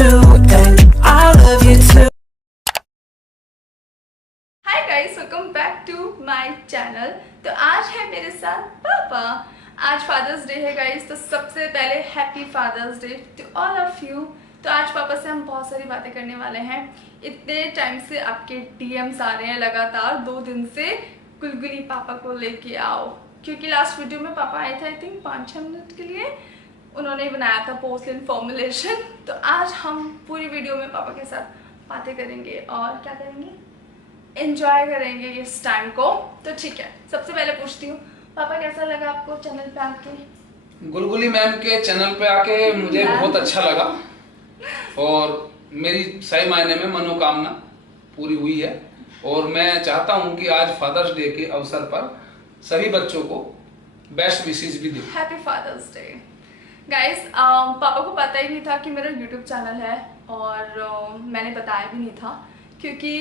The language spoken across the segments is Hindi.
too, and I love you too. Hi guys, welcome back to my channel. तो आज है मेरे साथ पापा। आज फादर्स डे है गाइस, तो सबसे पहले happy father's day to all of you. तो आज पापा से हम बहुत सारी बातें करने वाले हैं। इतने टाइम से आपके डीएम्स आ रहे हैं लगातार 2 दिन से, गुलगुली पापा को लेके आओ, क्योंकि लास्ट वीडियो में पापा आए थे आई थिंक 5-6 मिनट के लिए, उन्होंने बनाया था पोर्सलिन फॉर्मुलेशन। तो आज हम पूरी वीडियो में पापा के साथ बातें करेंगे और क्या करेंगे, एंजॉय करेंगे इस टाइम को। तो ठीक है, सबसे पहले पूछती हूँ पापा, कैसा लगा आपको चैनल पे आके? गुलगुली मैम के चैनल पे आके मुझे बहुत अच्छा लगा और मेरी सही मायने में मनोकामना पूरी हुई है। और मैं चाहता हूँ कि आज फादर्स डे के अवसर पर सभी बच्चों को बेस्ट विशेस भी दूं। Happy father's day guys. पापा को पता ही नहीं था कि मेरा यूट्यूब चैनल है और मैंने बताया भी नहीं था, क्योंकि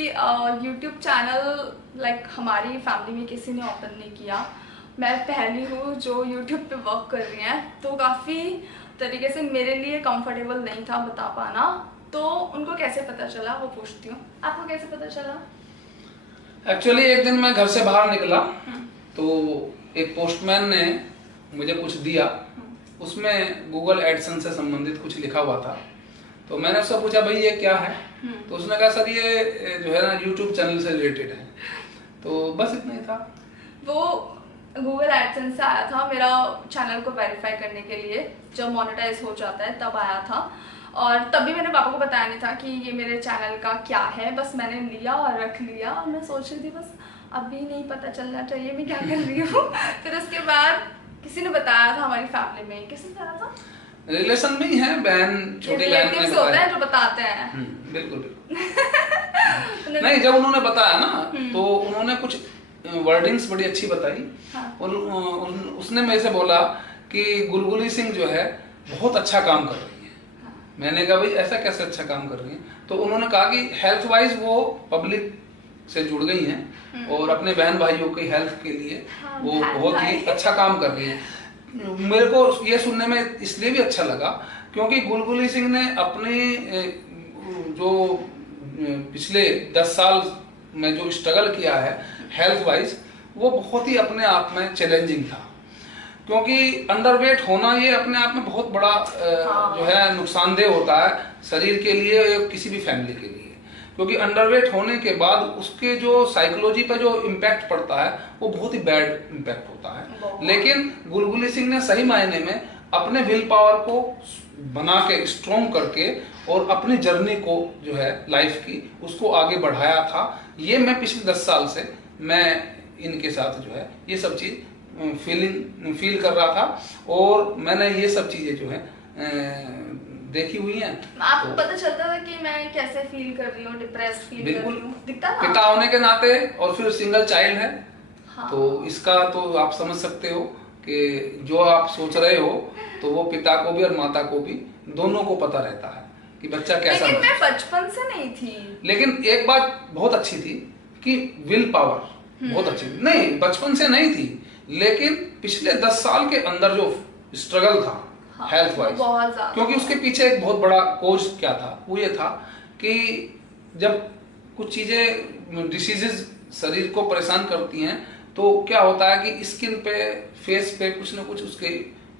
यूट्यूब चैनल लाइक हमारी फैमिली में किसी ने ओपन नहीं किया। मैं पहली हूँ जो यूट्यूब पे वर्क कर रही है, तो काफ़ी तरीके से मेरे लिए कंफर्टेबल नहीं था बता पाना। तो उनको कैसे पता चला वो पूछती हूँ, आपको कैसे पता चला? एक्चुअली एक दिन मैं घर से बाहर निकला तो एक पोस्टमैन ने मुझे कुछ दिया, उसमें गूगल एडसेंस से संबंधित कुछ लिखा हुआ था। तो मैंने उससे पूछा भाई ये क्या है, तो उसने कहा सर ये जो है ना यूट्यूब चैनल से रिलेटेड है। तो बस इतना ही था। वो गूगल एडसेंस से आया था, मेरा चैनल को वेरीफाई करने के लिए, जब मोनेटाइज हो जाता है तब आया था। और तब भी मैंने पापा को बताया नहीं था कि ये मेरे चैनल का क्या है, बस मैंने लिया और रख लिया। और मैं सोच रही थी बस अभी नहीं पता चलना चाहिए मैं क्या कर रही हूँ। फिर उसके बाद किसी ने बताया था, हमारी फैमिली में किसी ने बताया था, रिलेशन में ही है, बहन, छोटी बहन ने होता है जो बताते हैं। बिल्कुल बिल्कुल। नहीं, जब उन्होंने बताया ना तो उन्होंने कुछ वर्डिंग्स बड़ी अच्छी बताई। हाँ। उसने मेरे से बोला कि गुलगुली सिंह जो है बहुत अच्छा काम कर रही है। हाँ। मैंने कहा भाई ऐसा कैसे अच्छा काम कर रही है? तो उन्होंने कहा कि हेल्थ वाइज वो पब्लिक से जुड़ गई हैं और अपने बहन भाइयों की हेल्थ के लिए वो बहुत ही अच्छा काम कर रही है। मेरे को ये सुनने में इसलिए भी अच्छा लगा क्योंकि गुलगुली सिंह ने अपने जो पिछले 10 साल में जो स्ट्रगल किया है हेल्थ वाइज, वो बहुत ही अपने आप में चैलेंजिंग था। क्योंकि अंडरवेट होना ये अपने आप में बहुत बड़ा जो है नुकसानदेह होता है शरीर के लिए या किसी भी फैमिली के लिए। क्योंकि अंडरवेट होने के बाद उसके जो साइकोलॉजी पर जो इम्पैक्ट पड़ता है वो बहुत ही बैड इम्पैक्ट होता है। लेकिन गुलगुली सिंह ने सही मायने में अपने विल पावर को बना के स्ट्रॉन्ग करके और अपनी जर्नी को जो है लाइफ की उसको आगे बढ़ाया था। ये मैं पिछले 10 साल से मैं इनके साथ जो है ये सब चीज फील कर रहा था और मैंने ये सब चीजें जो है देखी हुई हैं। आपको पता चलता था कि मैं कैसे फील कर रही हूँ, डिप्रेस्ड फील कर रही हूँ, दिखता था। पिता होने के नाते और फिर सिंगल चाइल्ड है। हाँ। तो इसका तो आप समझ सकते हो कि जो आप सोच रहे हो तो वो पिता को भी और माता को भी दोनों को पता रहता है कि बच्चा कैसा। लेकिन मैं बचपन से नहीं थी। लेकिन एक बात बहुत अच्छी थी कि विल पावर बहुत अच्छी थी। नहीं, बचपन से नहीं थी, लेकिन पिछले 10 साल के अंदर जो स्ट्रगल था हेल्थ वाइज, क्योंकि उसके पीछे एक बहुत बड़ा कोज क्या था, वो ये था कि जब कुछ चीजें डिसीजेज शरीर को परेशान करती हैं तो क्या होता है कि स्किन पे, फेस पे कुछ ना कुछ उसके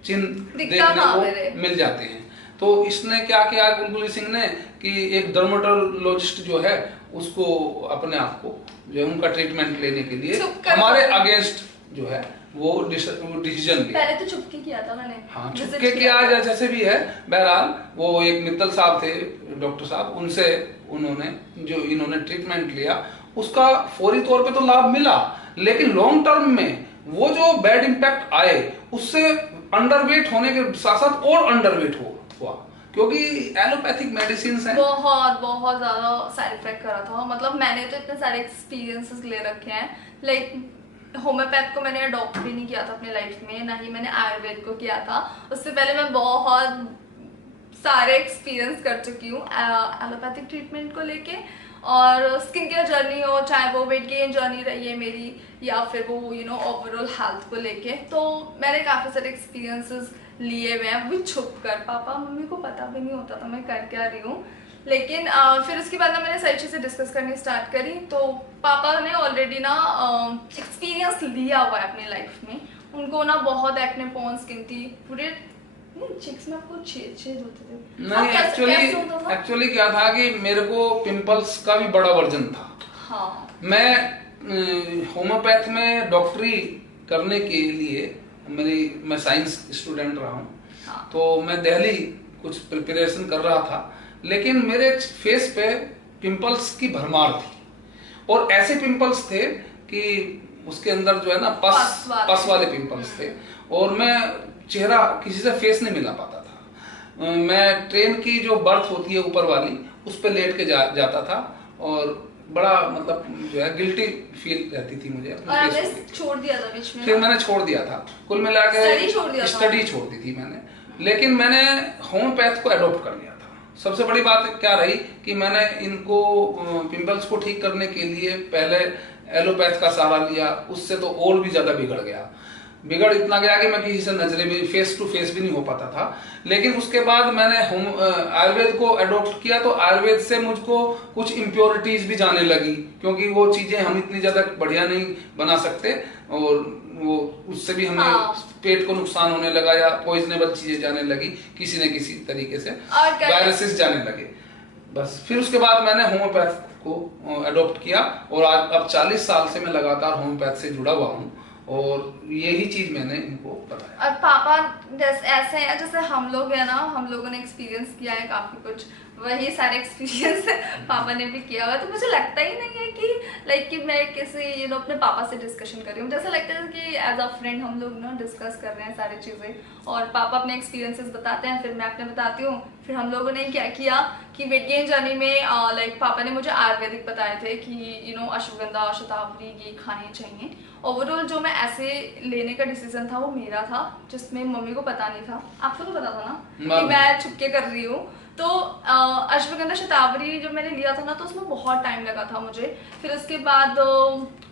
चिन्ह देखने को मिल जाते हैं। तो इसने क्या किया गुलगुली सिंह ने कि एक डर्मेटोलॉजिस्ट जो है उसको अपने आप को जो है उनका ट्रीटमेंट लेने के लिए हमारे अगेंस्ट जो है वो डिसीजन लिया। पहले तो चुपके किया था मैंने। हाँ, चुपके किया जैसे भी है। बहरहाल वो एक मित्तल साहब थे, डॉक्टर साहब, उनसे उन्होंने जो इन्होंने ट्रीटमेंट लिया उसका फौरी तौर पे तो लाभ मिला, लेकिन लॉन्ग टर्म में वो जो बैड इम्पैक्ट आए उससे अंडरवेट होने के साथ साथ और अंडरवेट हुआ क्योंकि एलोपैथिक मेडिसिन है, बहुत ज्यादा साइड इफेक्ट करा था। मतलब मैंने तो इतने सारे एक्सपीरियंसेस ले रखे हैं, लाइक होम्योपैथ को मैंने अडॉप्ट भी नहीं किया था अपने लाइफ में, ना ही मैंने आयुर्वेद को किया था। उससे पहले मैं बहुत सारे एक्सपीरियंस कर चुकी हूँ एलोपैथिक ट्रीटमेंट को लेके। और स्किन केयर जर्नी हो, चाहे वो वेट गेन जर्नी रही है मेरी या फिर वो ओवरऑल हेल्थ को लेके, तो मैंने काफ़ी सारे एक्सपीरियंसेस लिए हुए हैं, वो भी छुप कर। पापा मम्मी को पता भी नहीं होता था मैं कर क्या रही हूँ। लेकिन फिर उसके बाद ना मैंने सारी चीज़ें डिस्कस करनी स्टार्ट करी, तो पापा ने ऑलरेडी ना एक्सपीरियंस लिया हुआ है अपनी लाइफ में। उनको ना बहुत एक्ने पोन स्किन थी, पूरे चिक्स में आपको छेद होते थे। नहीं, एक्चुअली क्या था कि मेरे को पिंपल्स का भी बड़ा वर्जन था। हाँ। मैं होम्योपैथ में डॉक्टरी करने के लिए मैं साइंस स्टूडेंट रहा हूँ। हाँ। तो मैं दिल्ली कुछ प्रिपरेशन कर रहा था, लेकिन मेरे फेस पे पिंपल्स की भरमार थी, और ऐसे पिंपल्स थे कि उसके अंदर जो है ना पस वाले पिंपल्स थे, और मैं चेहरा किसी से फेस नहीं मिला पाता था। मैं ट्रेन की जो बर्थ होती है ऊपर वाली, उस पर लेट के जाता था, और बड़ा मतलब जो है गिल्टी फील रहती थी मुझे। छोड़ दिया था बीच में? फिर मैंने छोड़ दिया था, कुल मिला के स्टडी छोड़ दी थी मैंने। लेकिन मैंने होम्योपैथ को अडॉप्ट कर लिया था। सबसे बड़ी बात क्या रही कि मैंने इनको पिंपल्स को ठीक करने के लिए पहले एलोपैथ का सहारा लिया, उससे तो और भी ज्यादा बिगड़ इतना गया कि मैं किसी से नजरे भी फेस टू फेस भी नहीं हो पाता था। लेकिन उसके बाद मैंने आयुर्वेद को अडॉप्ट किया, तो आयुर्वेद से मुझको कुछ इम्प्योरिटीज भी जाने लगी, क्योंकि वो चीजें हम इतनी ज्यादा बढ़िया नहीं बना सकते, और वो उससे भी हमें पेट को नुकसान होने लगा, या पॉइजनेबल चीजें जाने लगी किसी न किसी तरीके से, वायरसेस जाने लगे। बस फिर उसके बाद मैंने होम्योपैथ को अडॉप्ट किया, और आज अब 40 साल से मैं लगातार होम्योपैथ से जुड़ा हुआ हूँ, और यही चीज मैंने इनको बताया। और पापा जैसे ऐसे हैं जैसे हम लोग है ना, हम लोगों ने एक्सपीरियंस किया है काफी कुछ, वही सारे एक्सपीरियंस पापा ने भी किया हुआ है। तो मुझे लगता ही नहीं है कि लाइक कि मैं किसी अपने पापा से डिस्कशन कर रही हूँ। जैसा लगता है कि एज अ फ्रेंड हम लोग ना डिस्कस कर रहे हैं सारी चीज़ें, और पापा अपने एक्सपीरियंसेस बताते हैं, फिर मैं अपने बताती हूँ। फिर हम लोगों ने क्या किया कि वेट गेन जर्नी में लाइक पापा ने मुझे आयुर्वेदिक बताए थे कि अश्वगंधा, शतावरी ये खाने चाहिए। ओवरऑल जो मैं ऐसे लेने का डिसीजन था वो मेरा था, जिसमें मम्मी को पता नहीं था। आपको तो पता था ना कि मैं छुपके कर रही हूँ। तो अश्वगंधा शतावरी जो मैंने लिया था ना, तो उसमें बहुत टाइम लगा था मुझे। फिर उसके बाद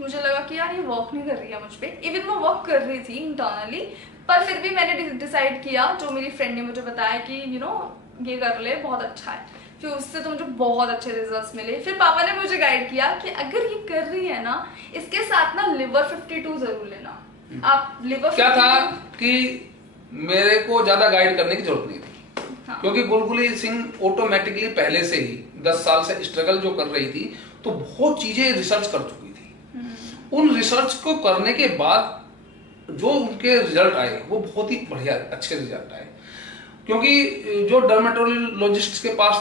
मुझे लगा कि यार ये वर्क नहीं कर रही है मुझ पर। इवन मैं वर्क कर रही थी इंटरनली, पर फिर भी मैंने डिसाइड किया, जो मेरी फ्रेंड ने मुझे बताया कि ये कर ले, बहुत अच्छा है। फिर उससे तो मुझे बहुत अच्छे रिजल्ट्स मिले। फिर पापा ने मुझे गाइड किया कि अगर ये कर रही है ना, इसके साथ ना लिवर 52 जरूर लेना। आप लिवर क्या था कि मेरे को ज्यादा गाइड करने की जरूरत नहीं थी। हाँ। क्योंकि गुलगुली सिंह ऑटोमेटिकली पहले से ही 10 साल से स्ट्रगल जो कर रही थी, तो बहुत चीजें रिसर्च कर चुकी थी। उन रिसर्च को करने के बाद जो उनके रिजल्ट आए वो बहुत ही बढ़िया अच्छे रिजल्ट आए। क्योंकि जो डर्मेटोलॉजिस्ट के पास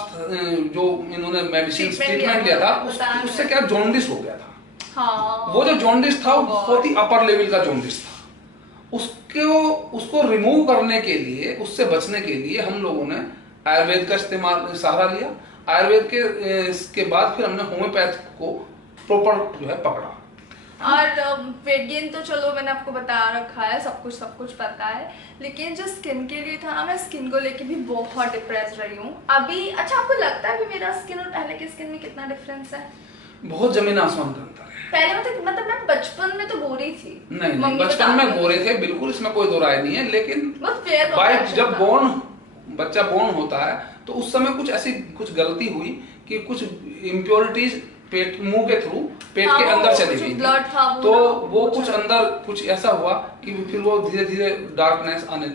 जो इन्होंने मेडिसिन ट्रीटमेंट लिया था, उससे क्या जॉन्डिस हो गया था। हाँ। वो जो जॉन्डिस था वो बहुत ही अपर लेवल का जॉन्डिस था। उसको रिमूव करने के लिए, उससे बचने के लिए हम लोगों ने आयुर्वेद का सहारा लिया। आयुर्वेद के बाद फिर हमने होम्योपैथ को प्रॉपर जो है पकड़ा। और वेट गेन तो चलो मैंने आपको बता रखा है, सब कुछ पता है। लेकिन जो स्किन के लिए था ना, मैं स्किन को लेके भी बहुत डिप्रेस रही हूँ अभी। अच्छा, आपको लगता है कि मेरा स्किन और पहले की स्किन में कितना डिफरेंस है? बहुत जमीन आसमान का अंतर है। पहले मतलब मैं बचपन में तो गोरी थी। नहीं, बचपन में गोरे थे बिल्कुल, इसमें कोई दो राय नहीं है। लेकिन जब बच्चा बोर्न होता है, तो उस समय कुछ गलती हुई कि कुछ इम्प्योरिटीज पेट मुंह के थ्रू पेट के अंदर चली गई, तो वो कुछ अंदर कुछ ऐसा हुआ कि फिर वो धीरे धीरे डार्कनेस आने,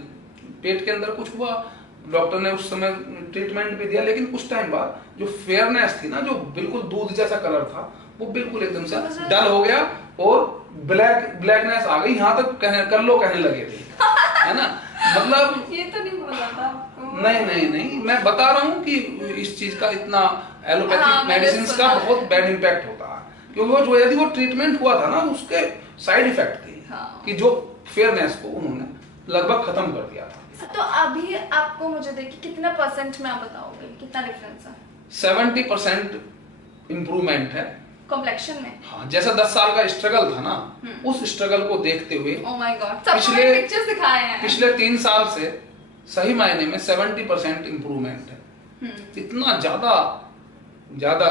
पेट के अंदर कुछ हुआ। डॉक्टर ने उस समय ट्रीटमेंट भी दिया, लेकिन कुछ टाइम बाद जो फेयरनेस थी ना, जो बिल्कुल दूध जैसा कलर था, वो बिल्कुल एकदम से डल हो गया, और ब्लैकनेस आ गई। यहाँ तक कहने लगे थे, है ना। मतलब ये तो नहीं बोला था। नहीं, मैं बता रहा हूँ कि इस चीज का इतना एलोपैथिक मेडिसिन का बहुत बैड इम्पैक्ट होता है, क्योंकि यदि वो ट्रीटमेंट हुआ था ना, उसके साइड इफेक्ट थे। हाँ। कि जो फेयरनेस को उन्होंने लगभग खत्म कर दिया था। तो अभी आपको मुझे देखिए कितना परसेंट में आप बताओगे कितना डिफरेंस है? 70% इम्प्रूवमेंट है कॉम्प्लेक्शन में। हाँ, जैसा 10 साल का स्ट्रगल था ना, उस स्ट्रगल को देखते हुए oh my God, पिछले पिक्चर्स दिखाए हैं। पिछले 3 साल से सही मायने में 70% इम्प्रूवमेंट है। इतना ज्यादा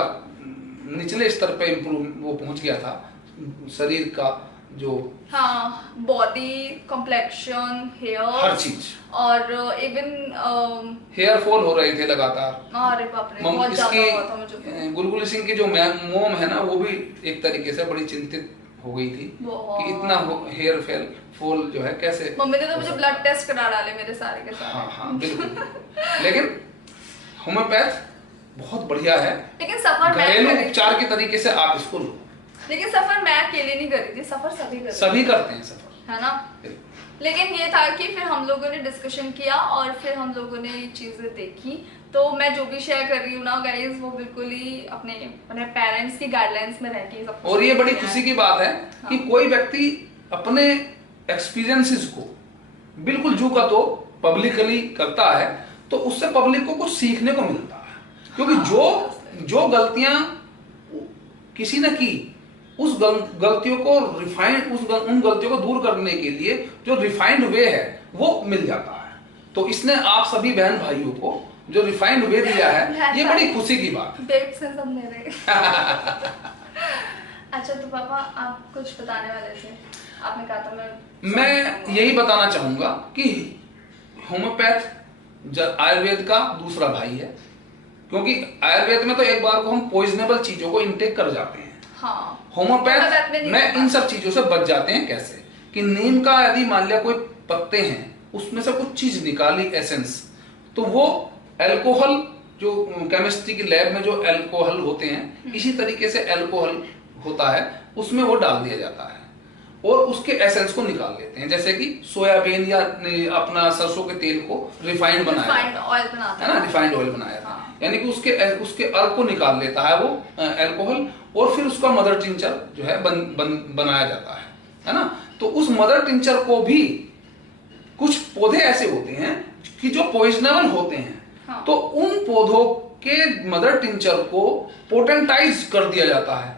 निचले स्तर पे वो पहुंच गया था शरीर का, जो हाँ, बॉडी, कॉम्प्लेक्शन, हेयर, हर चीज, और इवन हेयर फॉल हो रहे थे लगातार। अरे बाप रे, बहुत ज्यादा हुआ था मुझे। इसकी गुलगुली सिंह की जो मोम है ना, वो भी एक तरीके से बड़ी चिंतित हो गई थी कि इतना हेयर फॉल जो है कैसे। मम्मी ने तो मुझे ब्लड टेस्ट करा डाले मेरे सारे के सारे। हाँ हाँ बिल्कुल। लेकिन होम्योपैथ बहुत बढ़िया है, लेकिन सफर घरेलू उपचार के तरीके से आप इसको लो। लेकिन सफर मैं अकेले नहीं कर रही थी, सफर सभी करते हैं सफर, है ना। लेकिन ये था कि फिर हम लोगों ने डिस्कशन किया और फिर हम लोगों ने ये चीजें देखी। तो मैं जो भी शेयर कर रही हूँ ना गाइस, वो बिल्कुल ही अपने पेरेंट्स की गाइडलाइंस में रहती है सब। और ये बड़ी खुशी की बात है कि कोई व्यक्ति अपने एक्सपीरियंसेस को बिल्कुल जू का तो पब्लिकली करता है, तो उससे पब्लिक को कुछ सीखने को मिलता है। क्योंकि जो गलतियां किसी ने की, उस गलतियों को उन गलतियों को दूर करने के लिए जो रिफाइंड वे है वो मिल जाता है। तो इसने आप सभी बहन भाइयों को जो रिफाइंड वे दिया है, ये बड़ी खुशी की बात है। अच्छा, तो पापा आप कुछ बताने वाले थे, आपने कहा था मैं यही बताना चाहूंगा कि होम्योपैथ आयुर्वेद का दूसरा भाई है। क्योंकि आयुर्वेद में तो एक बार को हम पॉइजनेबल चीजों को इनटेक कर जाते हैं। हाँ, होम्योपैथ में इन सब चीजों से बच जाते हैं। कैसे कि नीम का यदि मान लिया कोई पत्ते हैं, उसमें से कुछ चीज निकाली एसेंस, तो वो अल्कोहल, जो केमिस्ट्री की लैब में जो अल्कोहल होते हैं, इसी तरीके से अल्कोहल होता है, उसमें वो डाल दिया जाता है और उसके एसेंस को निकाल लेते हैं। जैसे कि सोयाबीन या अपना सरसों के तेल को रिफाइंड बनाया है ना, रिफाइंड ऑयल बनाया था। हाँ। यानी कि उसके अर्क को निकाल लेता है वो अल्कोहल, और फिर उसका मदर टिंचर जो है बनाया जाता है ना। तो उस मदर टिंचर को भी कुछ पौधे ऐसे होते हैं कि जो पॉइजनेबल होते हैं। हाँ। तो उन पौधों के मदर टिंचर को पोटेंटाइज कर दिया जाता है,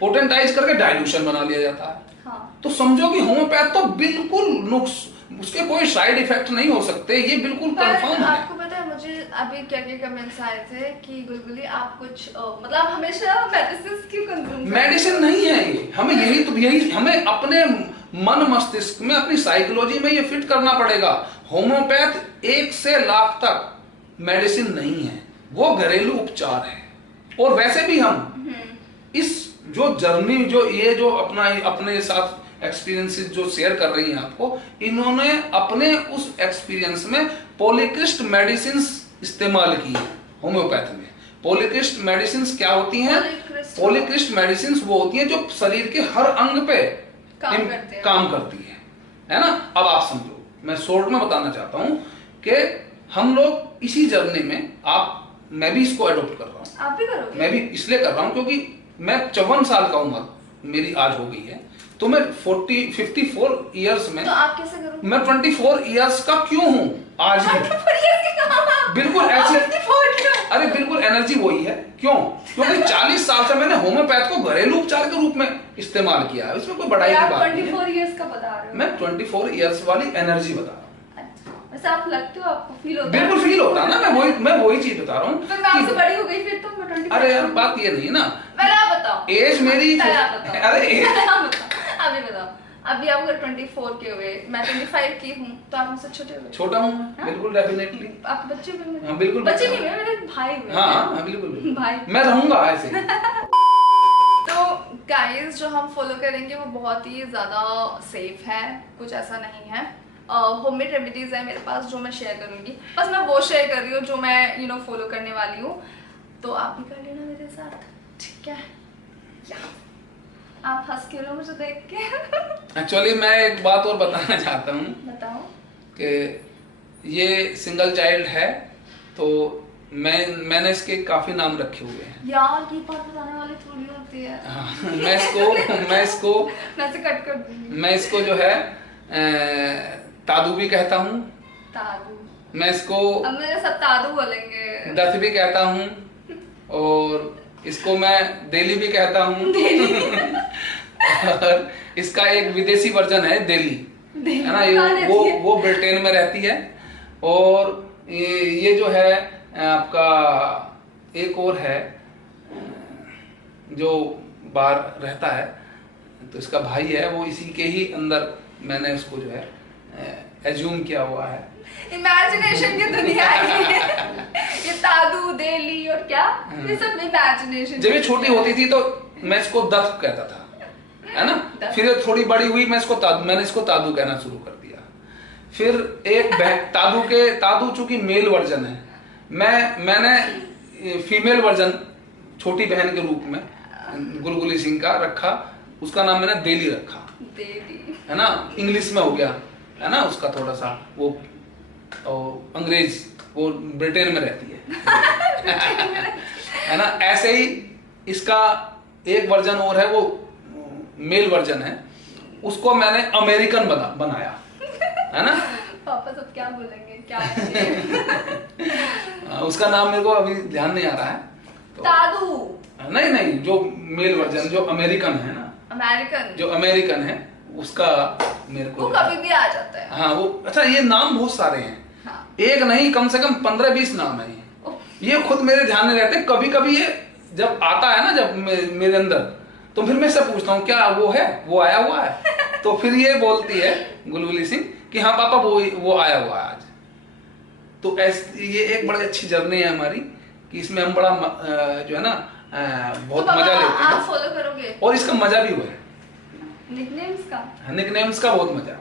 पोटेंटाइज करके डाइल्यूशन बना लिया जाता है। हाँ। तो समझो कि होम्योपैथ तो बिल्कुल नुक्स, उसके कोई साइड इफेक्ट नहीं हो सकते, ये बिल्कुल कंफर्म है। आपको पता है मुझे अभी क्या क्या कमेंट्स आए थे कि गुलगुली आप कुछ मतलब हमेशा मेडिसिन क्यों कंज्यूम? मेडिसिन नहीं है ये, हमें यही हमें अपने मन मस्तिष्क में, अपनी साइकोलॉजी में ये फिट करना पड़ेगा। होम्योपैथ 1 से लाख तक मेडिसिन नहीं है, वो घरेलू उपचार है। और वैसे भी हम इस जो जर्नी जो अपने साथ एक्सपीरियंसेस जो शेयर कर रही हैं आपको, इन्होंने अपने उस एक्सपीरियंस में पॉलीक्रिस्ट मेडिसिन इस्तेमाल की है। होम्योपैथ में पॉलीक्रिस्ट मेडिसिन क्या होती हैं? पॉलीक्रिस्ट मेडिसिन वो होती हैं जो शरीर के हर अंग पे काम करती है ना। अब आप समझो, मैं शॉर्ट में बताना चाहता हूं कि हम लोग इसी जर्नी में, मैं भी इसको अडॉप्ट कर रहा हूँ। आप भी करोगे? मैं भी इसलिए कर रहा हूँ क्योंकि मैं 54 साल का उम्र मेरी आज हो गई है, तो मैं 54 इयर्स में, तो आप कैसे करोगे? मैं 24 इयर्स का क्यों हूँ आज भी? बिल्कुल ऐसे, अरे बिल्कुल एनर्जी वही है। क्यों? क्योंकि 40 साल से मैंने होम्योपैथ को घरेलू उपचार के रूप में इस्तेमाल किया है। इसमें कोई बड़ाई की बात नहीं है। 24 इयर्स का बता रहे हो? मैं 24 इयर्स वाली एनर्जी बता रहा हूँ। वैसे आप लगते हो, आपको फील होता है? बिल्कुल फील होता है ना, मैं वही चीज बता रहा हूँ। तो मैं आपसे बड़ी हो गई फिर तो मैं 24। अरे यार बात ये नहीं ना, आप बताओ एज मेरी, अरे अभी बताओ, अभी आप अगर 24 के हुए, मैं 25 की हूँ, तो आप मुझसे छोटे हुए? छोटा हूँ बिल्कुल, डेफिनेटली। आप बच्चे हुए? हाँ बिल्कुल, बच्चे नहीं हुए, मेरे भाई हुए। हाँ बिल्कुल भाई, मैं रहूंगा ऐसे। तो गाइस जो हम फॉलो करेंगे वो बहुत ही ज्यादा सेफ है, कुछ ऐसा नहीं है। होममेड रेमेडीज है मेरे पास जो मैं शेयर करूंगी, बस मैं वो शेयर कर रही हूँ जो मैं फॉलो करने वाली हूँ। तो आप भी कर लेना मेरे साथ, ठीक है? आप हंस क्यों रहे हो मुझे देख के? एक्चुअली मैं एक बात और बताना चाहता हूँ। बताओ। कि ये सिंगल चाइल्ड है, तो मैंने इसके काफी नाम रखे हुए हैं। यार ये बात बताने वाली थोड़ी होती है। हाँ, मैं इसको मैं से कट कर दूंगी। मैं इसको जो है तादू भी कहता हूँ। तादू? मैं इसको, अब मेरे सब तादू बोलेंगे। दत्त भी कहता हूँ, और इसको मैं देली भी कहता हूँ। और इसका एक विदेशी वर्जन है देली, है ना, वो ब्रिटेन में रहती है। और ये जो है आपका एक और है जो बाहर रहता है, तो इसका भाई है, वो इसी के ही अंदर मैंने उसको जो है एज्यूम किया हुआ है। इमेजिनेशन की दुनिया है ये तादू, देली और क्या, ये सब इमेजिनेशन। जब ये छोटी होती थी तो मैं इसको दत्त कहता था, है ना। फिर ये थोड़ी बड़ी हुई, मैंने इसको तादू कहना शुरू कर दिया। फिर एक तादू चूंकि मेल वर्जन है, मैंने फीमेल वर्जन छोटी बहन के रूप में गुलगुली सिंह का रखा, उसका नाम मैंने देली रखा, देली, है ना। इंग्लिश में हो गया, है ना, उसका थोड़ा सा वो अंग्रेज, वो ब्रिटेन में रहती है है ना। ऐसे ही इसका एक वर्जन और है, वो मेल वर्जन है, उसको मैंने अमेरिकन बनाया, है ना। पापा सब क्या बोलेंगे, क्या उसका नाम मेरे को अभी ध्यान नहीं आ रहा है तो, तादू नहीं, जो मेल वर्जन जो अमेरिकन है ना, जो अमेरिकन है उसका मेरे को वो कभी भी आ जाता है। हाँ वो अच्छा, ये नाम बहुत सारे हैं। हाँ। एक नहीं, कम से कम 15-20 नाम है ये खुद मेरे ध्यान में रहते हैं। कभी कभी ये जब आता है ना, जब मेरे अंदर, तो फिर मैं इससे पूछता हूँ क्या वो है, वो आया हुआ है तो फिर ये बोलती है गुलगुली सिंह कि हाँ पापा वो आया हुआ है आज। तो ये एक बड़ी अच्छी जर्नी है हमारी कि इसमें हम बड़ा जो है ना बहुत तो मजा लेते हैं। आप फॉलो करोगे और इसका मजा भी हुआ है, निकनेम्स का बहुत मजा,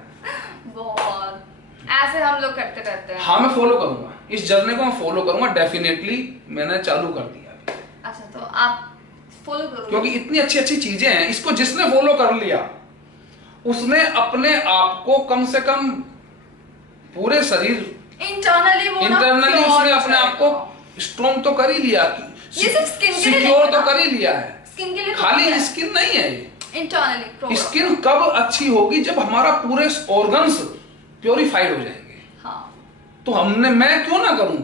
बहुत ऐसे हम लोग करते रहते हैं। हाँ मैं फॉलो करूंगा इस जर्नी को, मैं फॉलो करूंगा डेफिनेटली। मैंने चालू कर दिया अभी। अच्छा तो आप फॉलो करोगे, क्योंकि इतनी अच्छी अच्छी चीजें हैं, इसको जिसने फॉलो कर लिया उसने अपने आप को कम से कम पूरे शरीर इंटरनली उसने अपने आप को स्ट्रॉन्ग तो कर ही लिया, सिक्योर तो कर ही लिया है। स्किन के लिए खाली स्किन नहीं है ये, इंटरनली स्किन कब अच्छी होगी जब हमारा पूरे ऑर्गन्स प्योरीफाइड हो जाएंगे। हाँ। तो मैं क्यों ना करूं,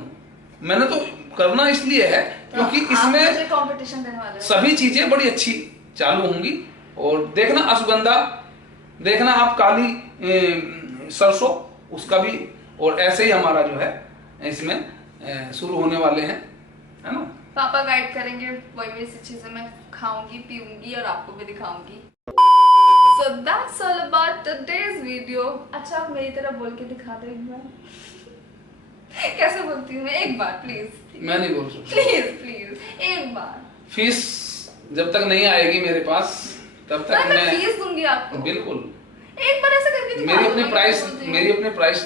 मैंने तो करना इसलिए है क्योंकि इसमें कंपटीशन देने वाले सभी चीजें बड़ी अच्छी चालू होंगी। और देखना अश्वगंधा, देखना आप काली सरसों, उसका भी, और ऐसे ही हमारा जो है इसमें शुरू होने वाले हैं, है ना। पापा गाइड करेंगे, वही वही सी चीजें मैं खाऊंगी पीऊंगी और आपको भी दिखाऊंगी। So that's all about today's video। अच्छा आप मेरी तरह बोल के दिखा दो एक बार कैसे बोलती हूँ मैं, एक बार प्लीज। मैं नहीं बोल सकता, प्लीज एक बार। फीस जब तक नहीं आएगी मेरे पास तब तक मैं फीस दूंगी आपको, बिल्कुल। एक बार ऐसा करके दिखा मेरी दो, अपनी मैं प्राइस बोलती हूँ। मेरी अपनी प्राइस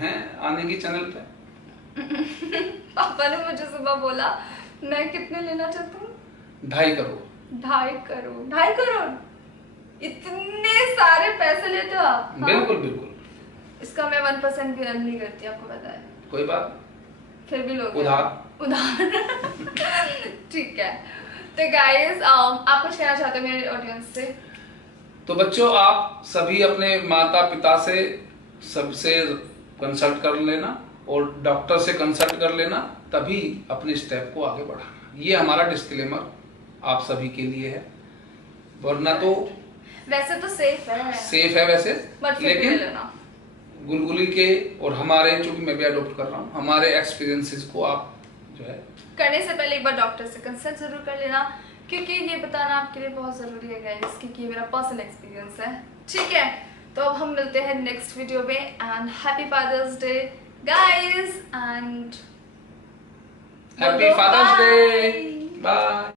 हैं आने की चैनल पे। पापा ने मुझे सुबह बोला मैं कितने लेना चाहता हूँ, 2.5 करोड़। 2.5 करोड़, इतने सारे पैसे लेते हो आप। हाँ? बिल्कुल बिल्कुल। इसका मैं 1% भी अर्न नहीं करती, आपको पता है। कोई बात, फिर भी लोग उधार ठीक है। तो गाइस आप कुछ कहना चाहते हो मेरे ऑडियंस से? तो बच्चों आप सभी अपने माता पिता से सबसे कंसल्ट कर लेना और डॉक्टर से कंसल्ट कर लेना, तभी अपने स्टेप को आगे बढ़ाना। ये हमारा डिस्क्लेमर आप सभी के लिए है, वरना तो वैसे तो सेफ है वैसे, लेकिन गुलगुली के और हमारे, चूंकि मैं भी अडॉप्ट कर रहा हूँ, हमारे एक्सपीरियंसेस को आप जो है करने से पहले एक बार डॉक्टर से कंसल्ट जरूर कर लेना, क्योंकि ये बताना आपके लिए बहुत जरूरी है गाइस, क्योंकि ये मेरा पर्सनल एक्सपीरियंस है। ठीक है, तो अब हम मिलते हैं नेक्स्ट वीडियो में, and happy father's day guys, and happy father's day, bye.